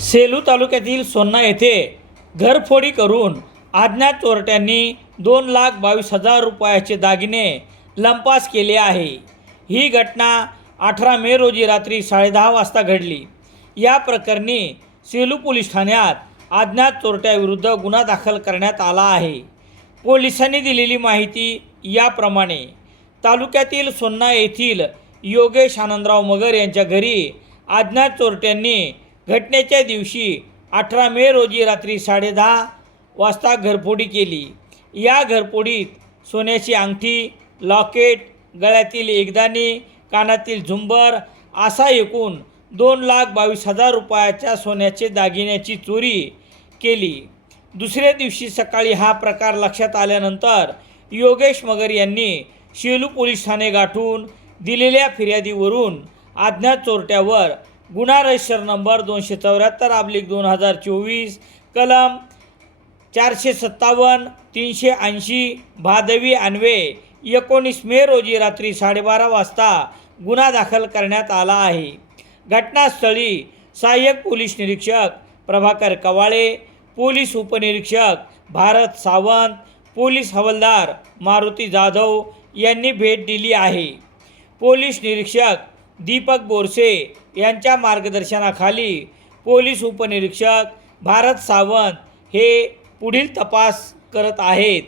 सेलू तालुक्यातील सोन्ना येथे घरफोडी करून अज्ञात चोरट्यांनी दोन लाख बावीस हजार रुपयाचे दागिने लंपास केले आहे. ही घटना अठरा मे रोजी रात्री साडेदहा वाजता घडली. या प्रकरणी सेलू पोलीस ठाण्यात अज्ञात चोरट्याविरुद्ध गुन्हा दाखल करण्यात आला आहे. पोलिसांनी दिलेली माहिती याप्रमाणे तालुक्यातील सोन्ना येथील योगेश आनंदराव मगर यांच्या घरी अज्ञात चोरट्यांनी घटनेच्या दिवशी अठरा मे रोजी रात्री साडेदहा वाजता घरफोडी केली. या घरफोडीत सोन्याची अंगठी लॉकेट गळ्यातील एकदाणी कानातील झुंबर असा एकूण दोन लाख बावीस हजार रुपयाच्या सोन्याचे दागिन्याची चोरी केली. दुसऱ्या दिवशी सकाळी हा प्रकार लक्षात आल्यानंतर योगेश मगर यांनी शेलू पोलीस ठाणे गाठून दिलेल्या फिर्यादीवरून अज्ञात चोरट्यावर गुन्हा रजिस्टर नंबर दोनशे चौऱ्याहत्तर अब्लिक दोन हजार चोवीस कलम चारशे सत्तावन्न तीनशे ऐंशी भादवी अन्वे एकोणीस मे रोजी रात्री साडेबारा वाजता गुन्हा दाखल करण्यात आला आहे. घटनास्थळी सहाय्यक पोलीस निरीक्षक प्रभाकर कवाळे पोलीस उपनिरीक्षक भारत सावंत पोलीस हवालदार मारुती जाधव यांनी भेट दिली आहे. पोलीस निरीक्षक दीपक बोरसे यांच्या मार्गदर्शनाखाली पोलीस उपनिरीक्षक भारत सावंत हे पुढील तपास करत आहेत.